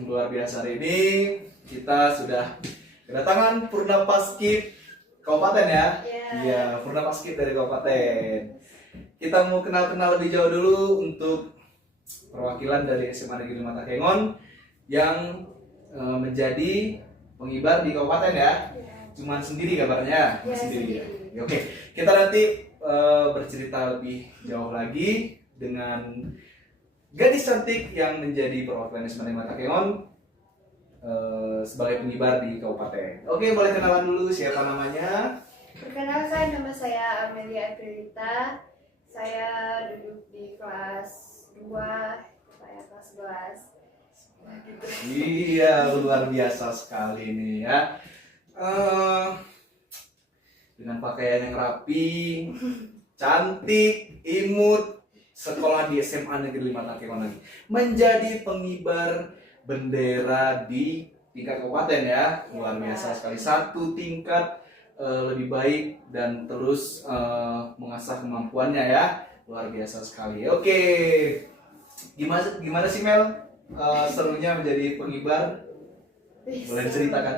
Luar biasa hari ini kita sudah kedatangan Purna Paskib Kabupaten ya. Iya, Purna Paskib dari Kabupaten. Kita mau kenal-kenal lebih jauh dulu untuk perwakilan dari SMA Negeri 5 Takengon yang menjadi pengibar di kabupaten ya. Cuman sendiri kabarnya, sendiri. Ya. Oke, kita nanti bercerita lebih jauh lagi dengan gadis cantik yang menjadi perwakilan SMA 5 Takengon sebagai pengibar di kabupaten. Oke, boleh kenalan dulu siapa namanya? Perkenalkan, nama saya Amelia Aprilita. Saya duduk di kelas 2, saya kelas 11. Gitu. Iya, luar biasa sekali nih ya. Dengan pakaian yang rapi, cantik, imut, sekolah di SMA Negeri 5 Takengon lagi. Menjadi pengibar bendera di tingkat kabupaten ya. Luar biasa sekali. Satu tingkat lebih baik dan terus mengasah kemampuannya ya. Luar biasa sekali. Oke. Gimana sih Mel serunya menjadi pengibar? Boleh diceritakan?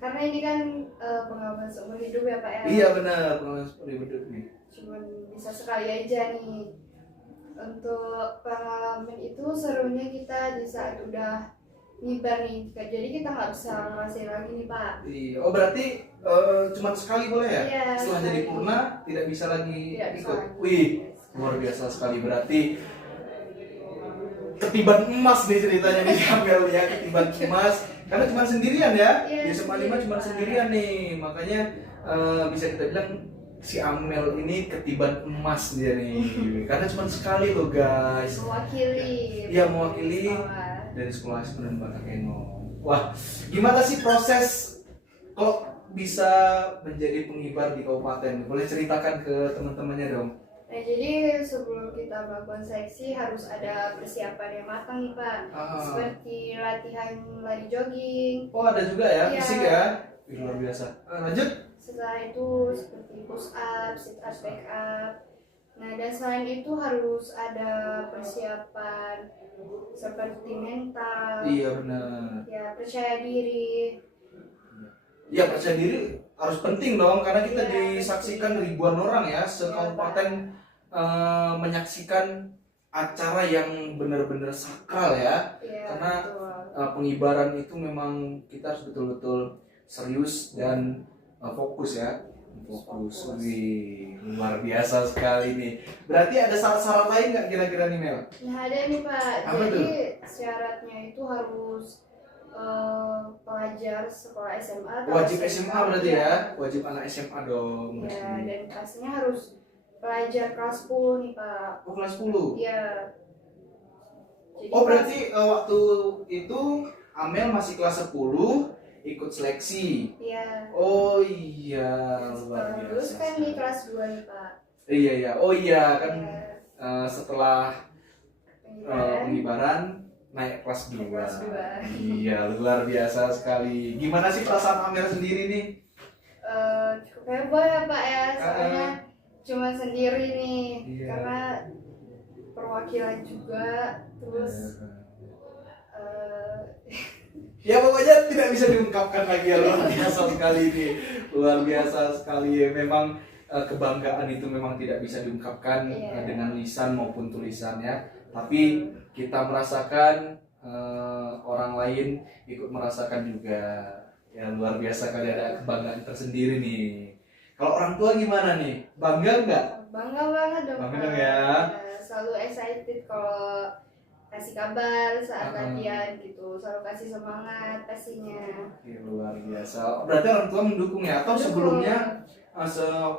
Karena ini kan pengalaman seumur hidup ya Pak ya. Iya benar, pengalaman seumur hidup nih. Cuman bisa sekali aja nih. Untuk pengalaman itu serunya kita di saat udah ngibar nih. Jadi kita nggak bisa ngerasain lagi nih Pak. Iya. Oh berarti cuma sekali boleh ya? Iya, Setelah jadi sekali. purna tidak bisa lagi Tidak bisa ikut. lagi. Wih, luar biasa sekali. Berarti ketiban emas nih ceritanya nih Amel ya, ketiban emas. Karena cuma sendirian ya. Iya, Di SMA 5 cuma sendiri, Pak. sendirian nih. Makanya bisa kita bilang si Amel ini ketiban emas dia nih. Karena cuma sekali loh guys. Mewakili. Iya, mewakili sekolah. dari sekolah SMA dan Takengon. Wah, gimana sih proses kok bisa menjadi pengibar di kabupaten? Boleh ceritakan ke teman-temannya dong. Nah, jadi sebelum kita melakukan seleksi harus ada persiapan yang matang nih Pak. Seperti latihan lari jogging. Oh ada juga ya, Iya. fisik ya? Ih, luar biasa. Lanjut. Setelah itu seperti push up, sit up, back up. Nah, dan selain itu harus ada persiapan seperti mental, Iya benar. ya percaya diri. Ya percaya diri harus penting dong karena kita Iya, disaksikan betul. ribuan orang ya sekabupaten menyaksikan acara yang benar-benar sakral ya. Ya, Karena betul. pengibaran itu memang kita harus betul-betul serius dan fokus ya. Fokus. Wih, luar biasa sekali nih. Berarti ada syarat-syarat lain nggak kira-kira nih Mel? Nah, ada nih Pak. Apa Jadi syaratnya itu harus pelajar sekolah SMA atau Wajib SMA berarti Iya. ya? Wajib anak SMA dong. Ya, dan kelasnya harus pelajar kelas 10 nih Pak. Oh kelas 10? Iya. Jadi Oh berarti waktu itu Amel masih kelas 10 ikut seleksi. Iya. Oh iya, luar Setelah lulus biasa. kan di kelas 2 nih Pak. Iya iya. Oh iya kan Iya. setelah Pengibaran. pengibaran naik kelas 2. Naik kelas 2. Iya, luar biasa sekali. Gimana sih perasaan Amel sendiri nih? Cukup heboh ya Pak ya, soalnya Ah. cuma sendiri nih. Iya. Karena perwakilan juga, terus Ya pokoknya tidak bisa diungkapkan lagi ya, luar biasa sekali ini. Luar biasa sekali ya. Memang kebanggaan itu memang tidak bisa diungkapkan Iya. dengan lisan maupun tulisan ya. Tapi kita merasakan orang lain ikut merasakan juga. Ya luar biasa kali, ada kebanggaan tersendiri nih. Kalau orang tua gimana nih? Bangga nggak? bangga banget dong Bangga Pak. dong ya. Selalu excited kalau kasih kabar saat Ah. latihan gitu, selalu kasih semangat pastinya. Ya, luar biasa. Berarti orang tua mendukung ya? Atau sebelumnya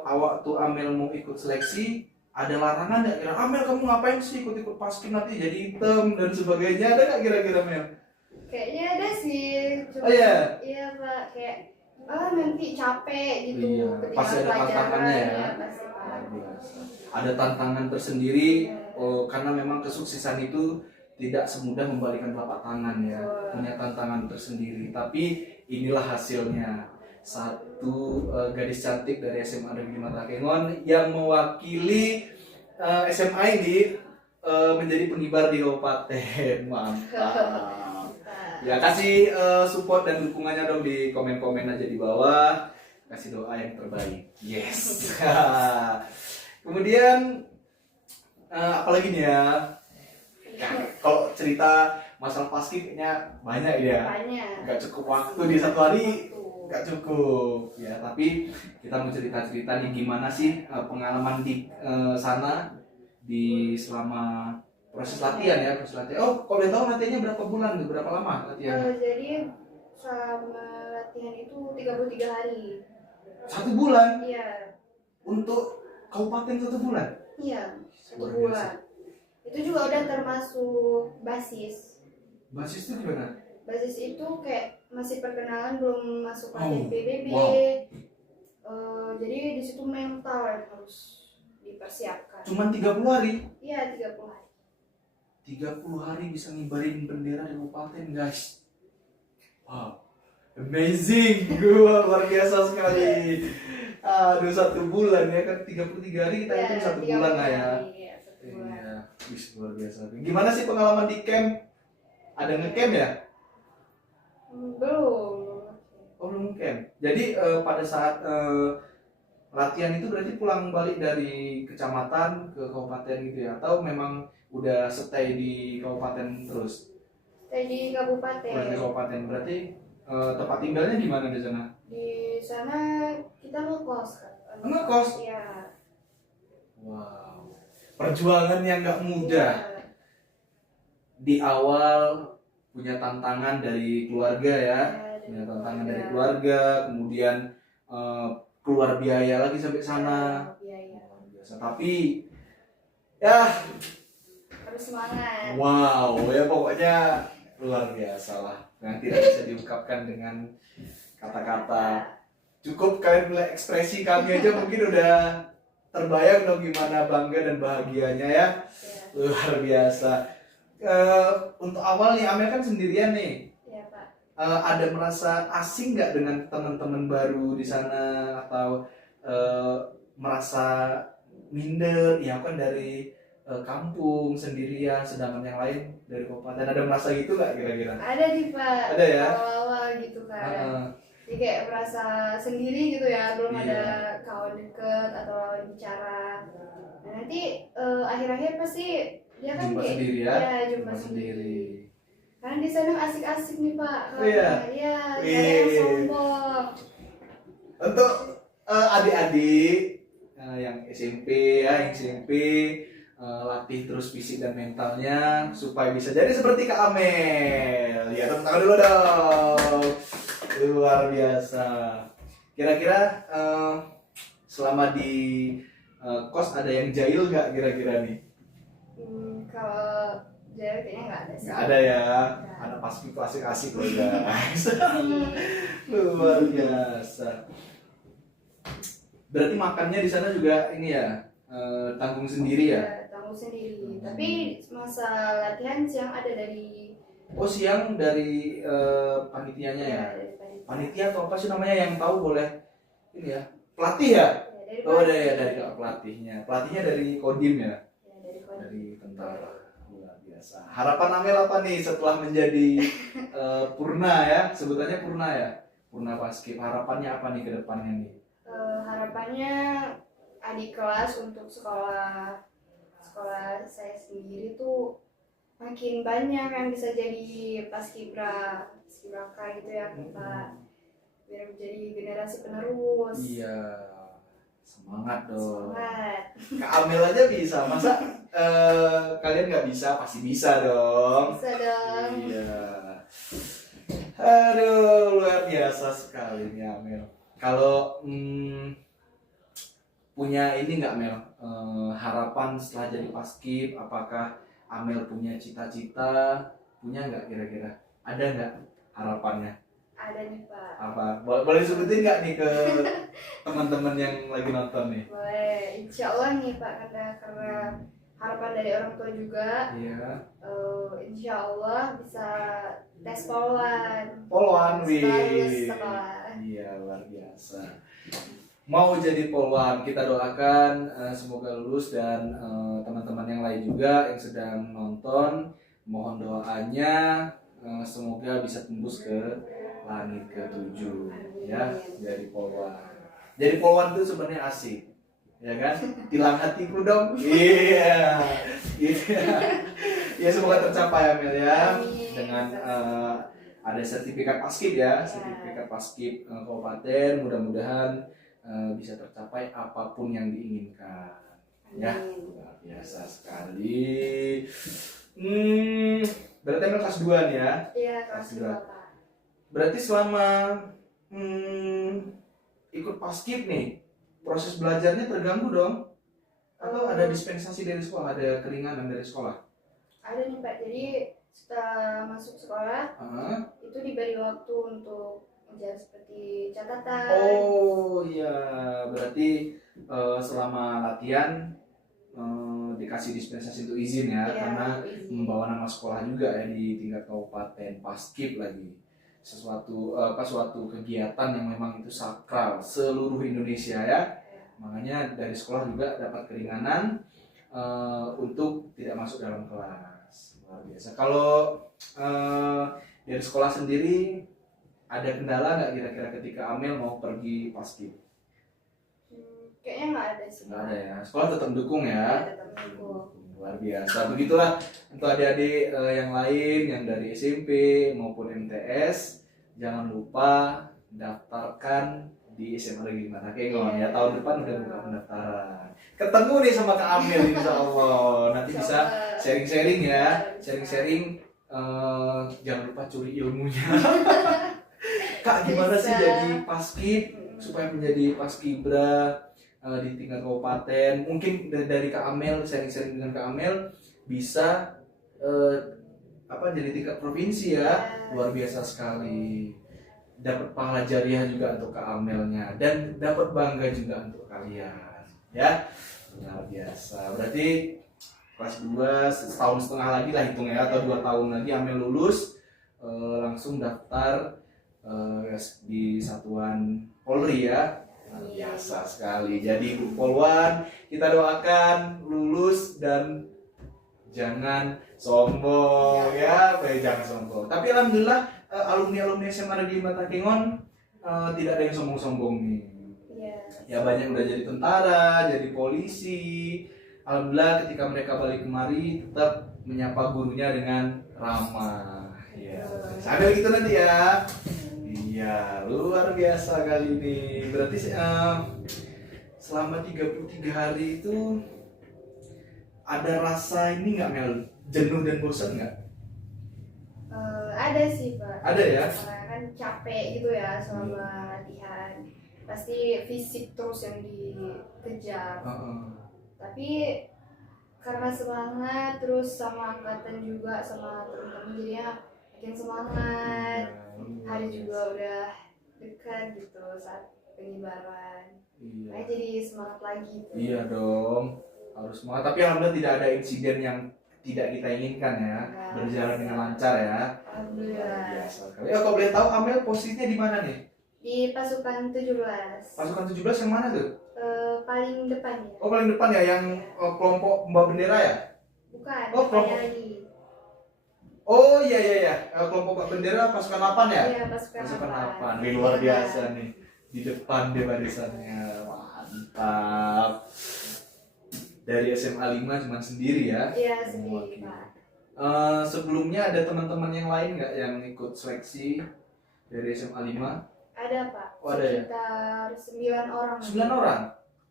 waktu Amel mau ikut seleksi ada larangan nggak? Kira Amel kamu ngapain sih ikut-ikut paskib nanti jadi hitam dan sebagainya, ada nggak kira-kira Mel? Kayaknya ada sih, cuma Oh, iya? iya Pak, kayak nanti capek gitu. Iya, ketika pasti ada pelajaran, tantangannya ya. pasti Pak. Luar biasa. Ada tantangan tersendiri karena memang kesuksesan itu tidak semudah membalikan telapak tangan ya, punya tantangan tersendiri. Tapi inilah hasilnya, satu gadis cantik dari SMA Negeri 5 Takengon yang mewakili SMA ini menjadi pengibar di kabupaten. Mantap. Ya kasih support dan dukungannya dong di komen-komen aja di bawah. Kasih doa yang terbaik. Yes. Kemudian apalagi nih ya? Kalau cerita masalah paskib kayaknya banyak ya. Banyak. Gak cukup waktu di satu hari, gak cukup. Ya tapi kita mau cerita-cerita nih gimana sih pengalaman di sana di selama proses latihan ya, proses latihan. Oh, kalau boleh tahu latihannya berapa bulan tuh? Berapa lama latihannya? Jadi selama latihan itu 33 hari. 1 bulan Iya. untuk kabupaten 1 bulan. Iya, 1 Luar bulan. biasa. Itu juga udah termasuk basis. Basis itu gimana? Basis itu kayak masih perkenalan, belum masuk Oh, latihan PBB. wow. Jadi di situ mental yang harus dipersiapkan. Cuman 30 hari. Iya, 30 hari. 30 hari bisa ngibarin bendera di kabupaten, guys. Wow. Amazing. Gua luar biasa sekali. Aduh, 1 bulan ya kan 33 hari kita hitung 1 bulan lah ya. Iya, 1 bulan. Iya, wis luar biasa. Gimana sih pengalaman di camp? Ada ngecamp ya? Belum. Oh, belum camp. Jadi pada saat latihan itu berarti pulang balik dari kecamatan ke kabupaten gitu ya? Atau memang udah stay di kabupaten terus? Stay di Pulang di kabupaten. kabupaten berarti tempat tinggalnya di mana di sana? Di sana kita ngekos kan. Ngekos? Iya. Wow. Perjuangan yang nggak mudah. Iya. Di awal punya tantangan dari keluarga ya. Iya, Punya tantangan dari keluarga, kemudian keluar biaya lagi sampai sana. Biaya. Luar biasa. Tapi ya Harus semangat. wow ya pokoknya luar biasa lah. Yang tidak bisa diungkapkan dengan kata-kata. Cukup kalian melihat ekspresi kami aja mungkin udah terbayang dong gimana bangga dan bahagianya ya. Iya. Luar biasa. Untuk awal nih Amel kan sendirian nih. Iya, Pak. Ada merasa asing nggak dengan teman-teman baru di sana atau merasa minder? Ya kan dari kampung sendirian, sedangkan yang lain dari kabupaten. Ada merasa gitu nggak kira-kira? Ada nih, Pak. Ada ya? Awal-awal gitu kan. Heeh. Jadi kayak merasa sendiri gitu ya, belum Iya. ada kawan deket atau lawan bicara. Nah, nanti akhir-akhir pasti dia kan Jumpa kayak sendiri ya? ya, jumpa sendiri. Karena di sana asik-asik nih, Pak. Oh, iya? Iya, Wih. ada yang sombong. Untuk adik-adik yang SMP ya, yang SMP latih terus fisik dan mentalnya supaya bisa jadi seperti Kak Amel. Ya, tepuk tangan dulu dong. Luar biasa. Kira-kira selama di kos ada yang jahil nggak kira-kira nih? Kalau jauh kayaknya nggak ada sih. Nggak ada ya. Nggak. Ada pas itu asik-asik loh guys. Luar biasa. Berarti makannya di sana juga ini ya tanggung sendiri ya? Iya, tanggung sendiri. Tapi masa latihan siang ada dari Oh siang dari panitianya ya? dari panitia. Panitia atau apa sih namanya yang tahu boleh ini ya? Pelatih ya? Ya, dari Oh ada ya panitia. dari pelatihnya. Pelatihnya dari Kodim ya? Ya, dari panitia. Dari tentara. Luar biasa. Harapan Amel apa nih setelah menjadi Purna ya? Sebutannya Purna ya? Purna Paskib. Harapannya apa nih ke depannya nih? Harapannya adik kelas untuk sekolah saya sendiri tuh makin banyak yang bisa jadi paskibraka gitu ya, Pak. Biar menjadi generasi penerus. Iya. Semangat dong. Semangat. Kak Amel aja bisa. Masa kalian nggak bisa? Pasti bisa dong. Bisa dong. Iya. Aduh, luar biasa sekali nih Amel. Kalau punya ini nggak Mel, harapan setelah jadi paskib, apakah Amel punya cita-cita, punya nggak kira-kira? Ada nggak harapannya? Ada nih, Pak. Apa? Boleh disebutin nggak nih ke teman-teman yang lagi nonton nih? Boleh. Insya Allah nih, Pak, karena harapan dari orang tua juga. Iya. Insya Allah bisa tes polwan. Polwan, Setelah wih. sekolah. Iya, luar biasa. Mau jadi polwan, kita doakan semoga lulus dan teman-teman yang lain juga yang sedang nonton mohon doanya semoga bisa tembus ke langit ketujuh ya dari Polwan. Jadi Polwan itu sebenarnya asik, ya kan? Tilang hatiku dong. Iya, ya semoga tercapai Amel ya dengan ada sertifikat paskib ya, sertifikat paskib kabupaten. Mudah-mudahan bisa tercapai apapun yang diinginkan. Ya, luar biasa sekali. Berarti Amel kelas 2 nih ya? Iya, kelas 2 Pak. Berarti selama ikut paskib nih, proses belajarnya terganggu dong? Atau ada dispensasi dari sekolah, ada keringanan dari sekolah? Ada nih Pak, jadi setelah masuk sekolah itu diberi waktu untuk menjadi seperti catatan. Oh iya, berarti selama latihan dikasih dispensasi untuk izin ya, karena membawa nama sekolah juga ya di tingkat kabupaten, paskib lagi. Suatu kegiatan yang memang itu sakral seluruh Indonesia ya. Makanya dari sekolah juga dapat keringanan untuk tidak masuk dalam kelas. Luar biasa. Kalau dari sekolah sendiri ada kendala nggak kira-kira ketika Amel mau pergi paskib? Kayaknya nggak ada sih. Nggak ada ya. Sekolah tetap mendukung ya. Tetap mendukung. Luar biasa. Begitulah untuk adik-adik yang lain yang dari SMP maupun MTS, jangan lupa daftarkan di SMA Negeri Matakengon ya. Tahun depan udah buka pendaftaran. Ketemu nih sama Kak Amel insya Allah. Nanti bisa sharing-sharing ya. Sharing-sharing. Jangan lupa curi ilmunya. Kak, gimana sih jadi paskib supaya menjadi paskibra di tingkat kabupaten? Mungkin dari Kak Amel, sharing-sharing dengan Kak Amel bisa jadi tingkat provinsi ya. Luar biasa sekali. Dapat pahala jariah juga untuk Kak Amelnya dan dapat bangga juga untuk kalian ya. Luar biasa. Berarti kelas 2 setahun setengah lagi lah hitung ya, atau 2 tahun lagi Amel lulus, langsung daftar di satuan Polri ya. Luar biasa sekali. Jadi Bu Polwan, kita doakan lulus dan jangan sombong ya, jangan sombong. Tapi alhamdulillah alumni SMA Negeri Matakengon tidak ada yang sombong-sombong nih. Ya banyak udah jadi tentara, jadi polisi. Alhamdulillah ketika mereka balik kemari tetap menyapa gurunya dengan ramah. Ya, sambil gitu nanti ya. Iya, luar biasa kali ini. Berarti selama 33 hari itu ada rasa ini nggak Mel? Jenuh dan bosan nggak? Ada sih Pak. Ada ya? Kan capek gitu ya selama latihan. Pasti fisik terus yang dikejar. Tapi karena semangat terus sama angkatan juga sama teman-teman jadinya makin semangat. Hari juga udah dekat gitu saat pengibaran. Nah, jadi semangat lagi tuh. Iya dong, harus semangat. Tapi alhamdulillah tidak ada insiden yang tidak kita inginkan ya, berjalan dengan lancar ya. Alhamdulillah. Biasa sekali. Ya, kalau boleh tahu Amel posisinya di mana nih? Di pasukan 17. Pasukan 17 yang mana tuh? Paling depan ya. Oh, paling depan ya, yang kelompok pembawa bendera ya? Bukan, oh, kelompok lagi. Oh iya. Kelompok pembawa bendera pasukan 8 ya? Iya, pasukan 8. Ini luar biasa nih. Di depan deh barisannya. Mantap. Dari SMA 5 cuma sendiri ya? Iya, sendiri Pak. Sebelumnya ada teman-teman yang lain nggak yang ikut seleksi dari SMA 5? Ada Pak, Oh, ada ya? sekitar 9 orang. 9 orang?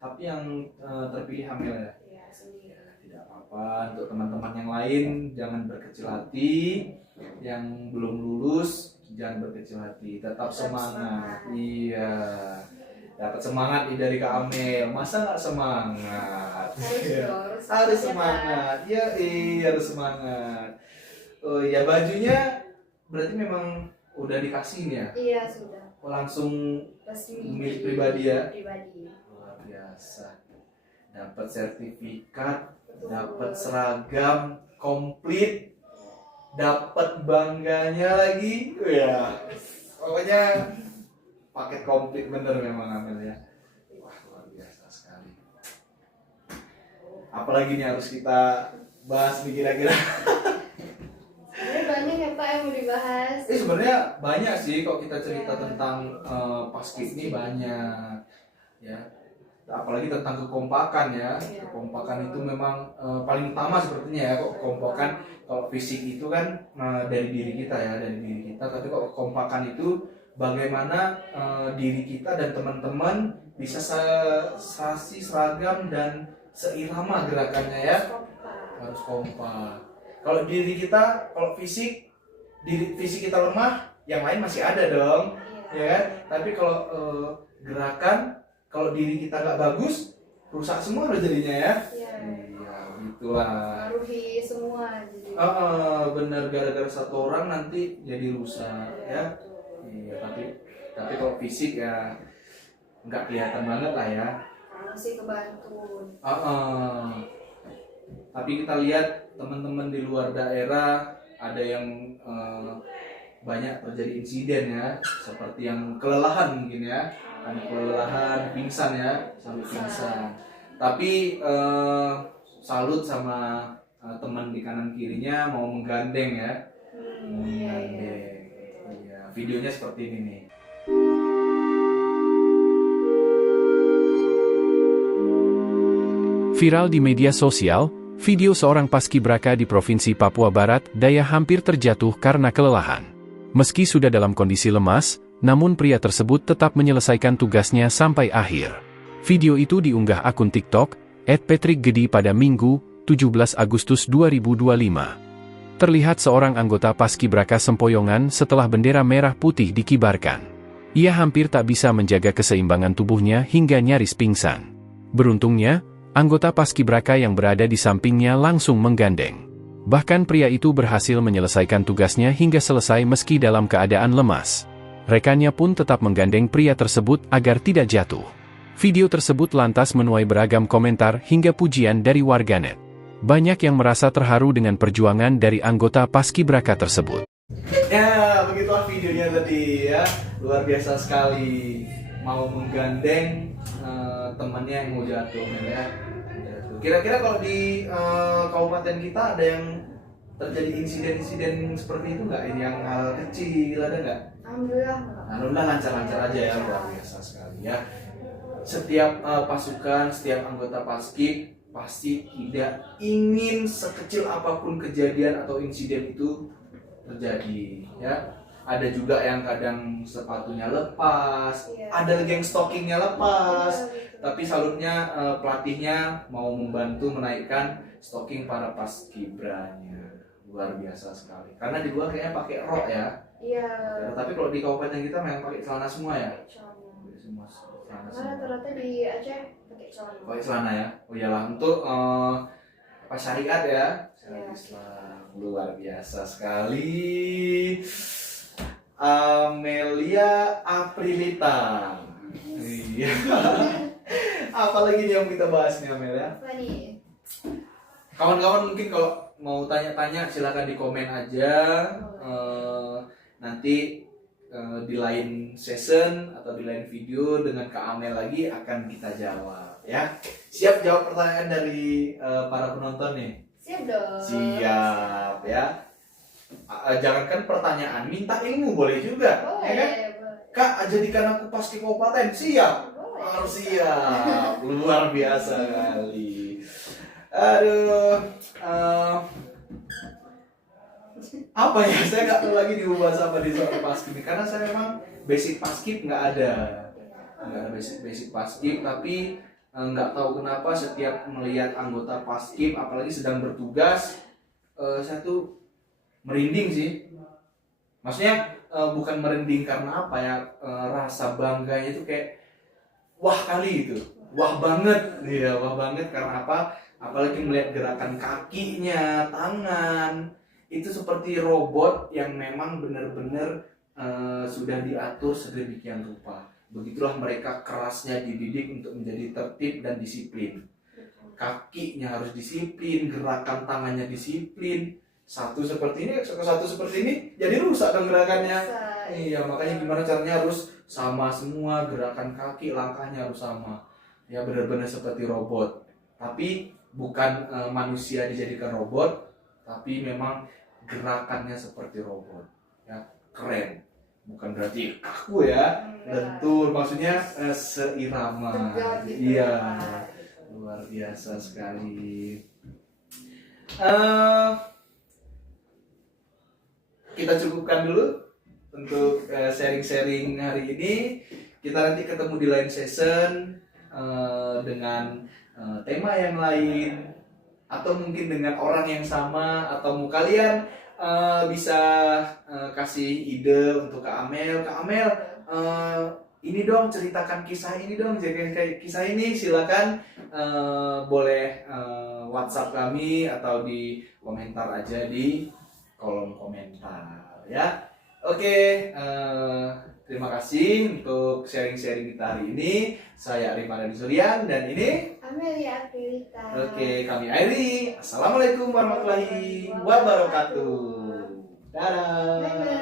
Tapi yang terpilih Amel ya? Iya, sendiri. Ya, tidak apa-apa. Untuk teman-teman yang lain jangan berkecil hati. Yang belum lulus jangan berkecil hati. Tetap semangat. Iya. Dapat semangat nih dari Kak Amel. Masa nggak semangat? Harus semangat. Ya, harus semangat. Oh iya, bajunya berarti memang udah dikasih ya? Iya, sudah. Langsung milik pribadi ya? Pribadi. Luar biasa. Dapat sertifikat, dapat seragam komplit, dapat bangganya lagi. Ya. Pokoknya paket komplit bener memang Amel ya. Wah, luar biasa sekali. Apalagi nih harus kita bahas nih kira-kira. Sebenarnya banyak ya Pak yang mau dibahas. Sebenarnya banyak sih kalau kita cerita Ya. tentang paskib ini banyak ya. Apalagi tentang kekompakan ya. Kekompakan itu memang paling utama sepertinya ya. Kok kekompakan kalau fisik itu kan dari diri kita ya, dari diri kita. Tapi kalau kekompakan itu bagaimana diri kita dan teman-teman bisa seragam dan seirama gerakannya ya. Harus kompak. Kalau diri kita, kalau fisik kita lemah, yang lain masih ada dong, ya kan? Tapi kalau gerakan, kalau diri kita nggak bagus, rusak semua udah jadinya ya. Iya, gitulah. Ngaruhi semua. Jadi. Bener, gara-gara satu orang nanti jadi rusak ya. Iya, tapi kalau fisik ya nggak kelihatan banget lah ya. Masih kebantu. Tapi kita lihat teman-teman di luar daerah ada yang banyak terjadi insiden ya, seperti yang kelelahan mungkin ya, ada kelelahan, pingsan ya, sampai pingsan. Tapi salut sama teman di kanan kirinya mau menggandeng ya, menggandeng. Iya, videonya seperti ini nih. Viral di media sosial, video seorang paskibraka di Provinsi Papua Barat Daya hampir terjatuh karena kelelahan. Meski sudah dalam kondisi lemas, namun pria tersebut tetap menyelesaikan tugasnya sampai akhir. Video itu diunggah akun TikTok, @patrickgedi pada Minggu, 17 Agustus 2025. Terlihat seorang anggota paskibraka sempoyongan setelah bendera merah putih dikibarkan. Ia hampir tak bisa menjaga keseimbangan tubuhnya hingga nyaris pingsan. Beruntungnya, anggota paskibraka yang berada di sampingnya langsung menggandeng. Bahkan pria itu berhasil menyelesaikan tugasnya hingga selesai meski dalam keadaan lemas. Rekannya pun tetap menggandeng pria tersebut agar tidak jatuh. Video tersebut lantas menuai beragam komentar hingga pujian dari warganet. Banyak yang merasa terharu dengan perjuangan dari anggota paskibraka tersebut. Ya, begitulah videonya tadi ya. Luar biasa sekali. Mau menggandeng temannya yang mau jatuh ya. Kira-kira kalau di kabupaten kita ada yang terjadi insiden-insiden seperti itu nggak? Yang hal kecil ada nggak? Alhamdulillah lancar-lancar aja ya, luar biasa sekali ya. Setiap pasukan, setiap anggota paskib pasti tidak ingin sekecil apapun kejadian atau insiden itu terjadi ya. Ada juga yang kadang sepatunya lepas, ada lagi yang stockingnya lepas. Tapi salutnya pelatihnya mau membantu menaikkan stocking para paskibranya. Luar biasa sekali. Karena di luar kayaknya pakai rok ya. Iya. Tapi kalau di kabupaten kita memang pakai celana semua ya. Semua. Rata-rata di Aceh pakai celana. Pakai celana ya. Oh iyalah, untuk syariat ya. Syariat Islam. Luar biasa sekali. Amelia Aprilita. Iya. Apalagi nih yang kita bahas nih Amelia? Apa nih? Kawan-kawan mungkin kalau mau tanya-tanya silakan di komen aja. Nanti di lain session atau di lain video dengan Kak Amel lagi akan kita jawab ya. Siap jawab pertanyaan dari para penonton nih? Siap dong. Siap ya. Jangankan pertanyaan, minta ilmu boleh juga. Boleh, Ya kan? boleh. Kak, jadikan aku paski kabupaten. Siap. Harus siap. Luar biasa kali. Aduh. Apa ya? Saya nggak tahu lagi dibahas apa di soal paskib. Karena saya memang basic paskib nggak ada. Nggak ada basic paskib. Tapi nggak tahu kenapa setiap melihat anggota paskib, apalagi sedang bertugas, saya tuh merinding sih. Maksudnya bukan merinding karena apa ya, rasa bangganya itu kayak wah kali gitu, wah banget, iya wah banget karena apa? Apalagi melihat gerakan kakinya, tangan, itu seperti robot yang memang benar-benar sudah diatur sedemikian rupa. Begitulah mereka kerasnya dididik untuk menjadi tertib dan disiplin. Kakinya harus disiplin, gerakan tangannya disiplin. Satu seperti ini, satu seperti ini, jadi rusak dong gerakannya. Iya, makanya gimana caranya harus sama semua, gerakan kaki, langkahnya harus sama. Ya benar-benar seperti robot. Tapi bukan manusia dijadikan robot, tapi memang gerakannya seperti robot. Ya, keren. Bukan berarti kaku ya. Lentur, maksudnya seirama. Tegak gitu Iya. ya. Luar biasa sekali. Kita cukupkan dulu untuk sharing-sharing hari ini. Kita nanti ketemu di lain session dengan tema yang lain, atau mungkin dengan orang yang sama, atau mau kalian bisa kasih ide untuk Kak Amel. Kak Amel, ini dong, ceritakan kisah ini dong, kayak kisah ini, silakan boleh WhatsApp kami atau di komentar aja di kolom komentar ya. Oke, terima kasih untuk sharing-sharing kita hari ini. Saya Arif Madani Suryan dan ini Amelia Akilita. Oke, kami Airi. Assalamualaikum warahmatullahi wabarakatuh. Dadah. Dadah.